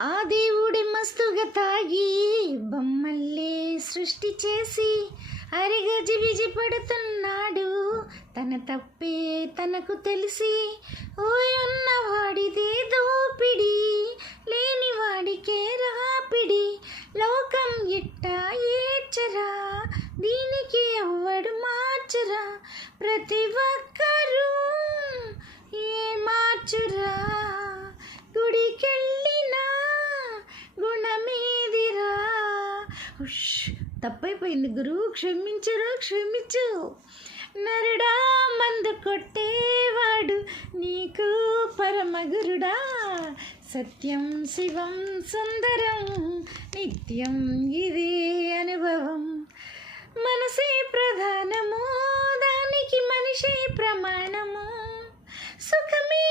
ఆ దేవుడి మస్తుగా తాగి బొమ్మల్లే సృష్టి చేసి అరిగజిబిజి పడుతున్నాడు. తన తప్పే తనకు తెలిసి ఓయున్నవాడిదే దోపిడి, లేని వాడికే రాపిడి. లోకం ఇట్టా ఏడ్చరా, దీనికి ఎవ్వడు మార్చరా. ప్రతి ఒక్కరూ ఏ మార్చురా, గుడికెళ్ళినా గుణమేదిరా. తప్పైపోయింది గురువు, క్షమించురా క్షమించు. నరుడా మందు కొట్టేవాడు నీకు పరమగురుడా. సత్యం శివం సుందరం నిత్యం ఇదే అనుభవం. మనసే ప్రధానము, దానికి మనిషే ప్రమాణము. సుఖమే